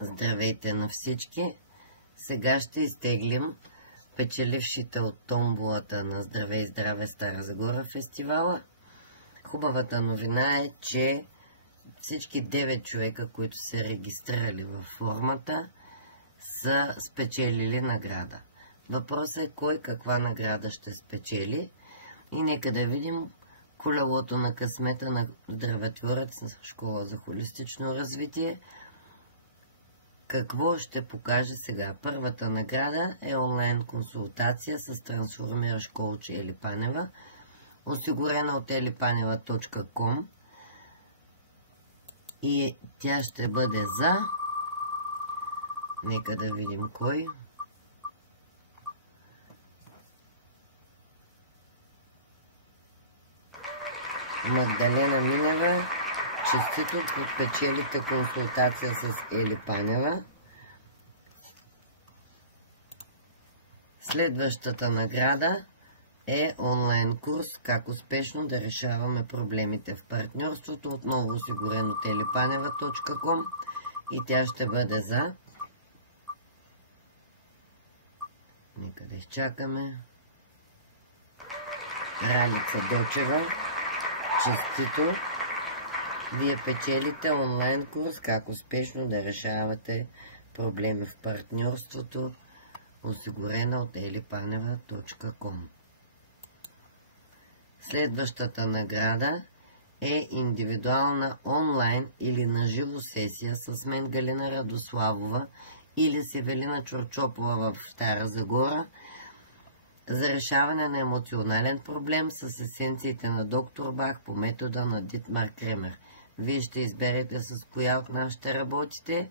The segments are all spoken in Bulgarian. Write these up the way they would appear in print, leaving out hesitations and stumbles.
Здравейте на всички! Сега ще изтеглим печелившите от томболата на Здравей здраве Стара Загора фестивала. Хубавата новина е, че всички 9 човека, които са регистрирали във формата, са спечелили награда. Въпросът е кой каква награда ще спечели. И нека да видим колелото на късмета на здравотворец на Школа за холистично развитие. Какво ще покаже сега? Първата награда е онлайн консултация с трансформиращ коуч Ели Панева, осигурена от elipaneva.com, и тя ще бъде за... Нека да видим кой. Магдалена Минева. Честито, подпечелите консултация с Ели Панева. Следващата награда е онлайн курс "Как успешно да решаваме проблемите в партньорството", отново осигурен от elipaneva.com, и тя ще бъде за... Нека да изчакаме. Ралица Дочева. Честито! Вие печелите онлайн курс "Как успешно да решавате проблеми в партньорството", осигурена от elipaneva.com. Следващата награда е индивидуална онлайн или наживо сесия с мен, Галина Радославова, или с Евелина Чорчопова в Стара Загора, за решаване на емоционален проблем с есенциите на доктор Бах по метода на Дитмар Кремер. Вие ще изберете с коя от нас ще работите.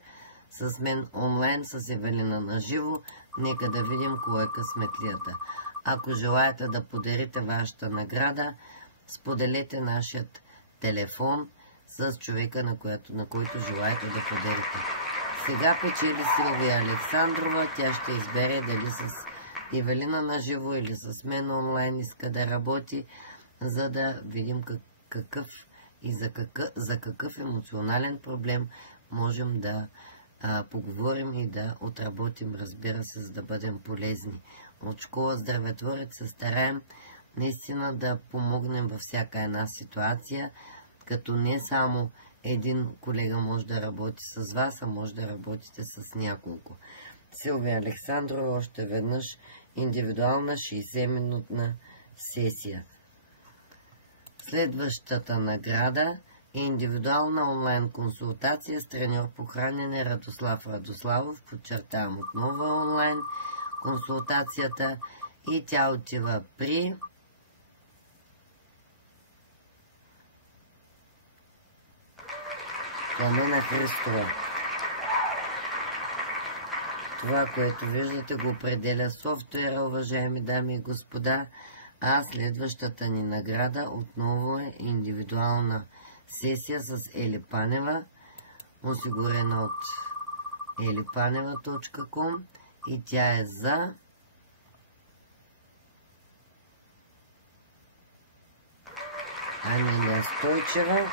С мен онлайн, с Евелина наживо. Нека да видим кое е късметлията. Ако желаете да подарите вашата награда, споделете нашият телефон с човека, на който желаете да подарите. Сега печели Силвия Александрова. Тя ще избере дали с Евелина наживо или с мен онлайн иска да работи, за да видим за какъв емоционален проблем можем да поговорим и да отработим, разбира се, за да бъдем полезни. От Школа Здравотворец се стараем наистина да помогнем във всяка една ситуация, като не само един колега може да работи с вас, а може да работите с няколко. Силвия Александрова, още веднъж индивидуална 60-минутна сесия. Следващата награда е индивидуална онлайн консултация с треньор по хранене Радослав Радославов. Подчертавам отново онлайн консултацията, и тя отива при Пламена Христова. Това, което виждате, го определя софтуера, уважаеми дами и господа, а следващата ни награда отново е индивидуална сесия с Ели Панева, осигурена от elipaneva.com, и тя е за Анелия Стойчева.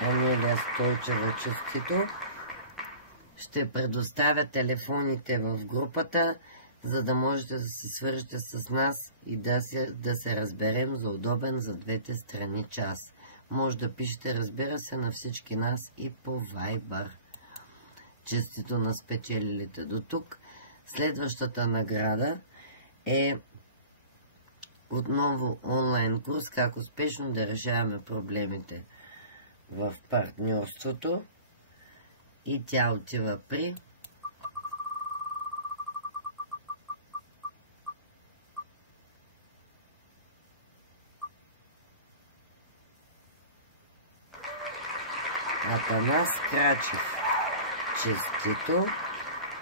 Анелия Стойчева, честито! Ще предоставя телефоните в групата, за да можете да се свържете с нас и да се разберем за удобен за двете страни час. Може да пишете, разбира се, на всички нас и по Viber. Честито на спечелилите до тук. Следващата награда е отново онлайн курс "Как успешно да решаваме проблемите в партньорството", и тя отива при Атанас Крачев. Честито!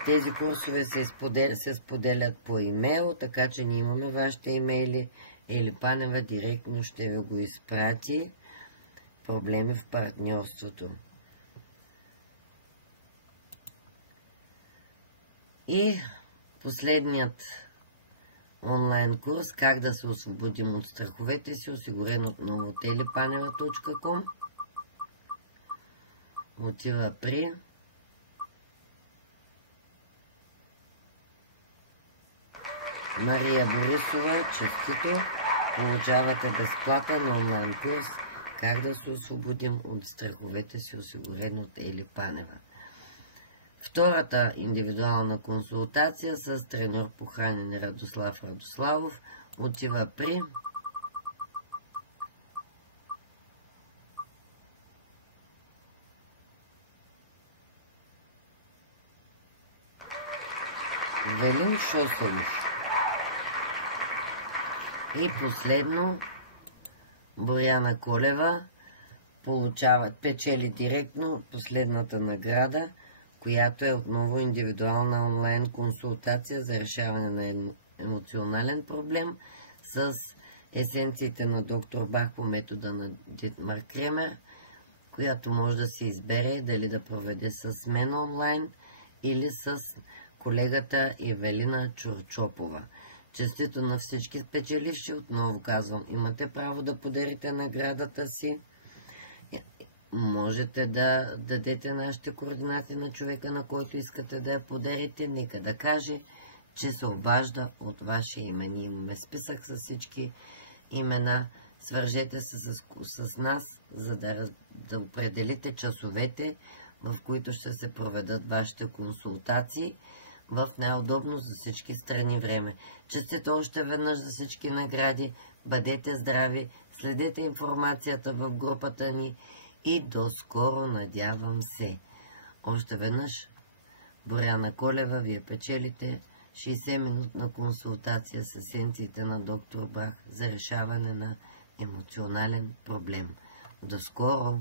Тези курсове се споделят по имейл, така че ние имаме вашите имейли. Ели Панева директно ще ви го изпрати. Проблеми в партньорството. И последният онлайн курс "Как да се освободим от страховете си", осигурен отново от elipaneva.com, отива при Мария Борисова, честито, получавате безплатен онлайн курс "Как да се освободим от страховете си", осигурен от Ели Панева. Втората индивидуална консултация с треньор по хранене Радослав Радославов отива при Велин Шосолов. И последно, Боряна Колева печели директно последната награда, която е отново индивидуална онлайн консултация за решаване на емоционален проблем с есенциите на доктор Бах по метода на Дитмар Кремер, която може да се избере дали да проведе с мен онлайн или с колегата Евелина Чурчопова. Честито на всички спечеливши, отново казвам, имате право да подарите наградата си. Можете да дадете нашите координати на човека, на който искате да я подарите. Нека да каже, че се обажда от ваше име. Ние имаме списък с всички имена. Свържете се с нас, за да определите часовете, в които ще се проведат вашите консултации в най-удобно за всички страни време. Честито още веднъж за всички награди. Бъдете здрави, следете информацията в групата ни и до скоро, надявам се. Още веднъж, Боряна Колева, вие печелите 60-минутна консултация с есенциите на доктор Бах за решаване на емоционален проблем. До скоро!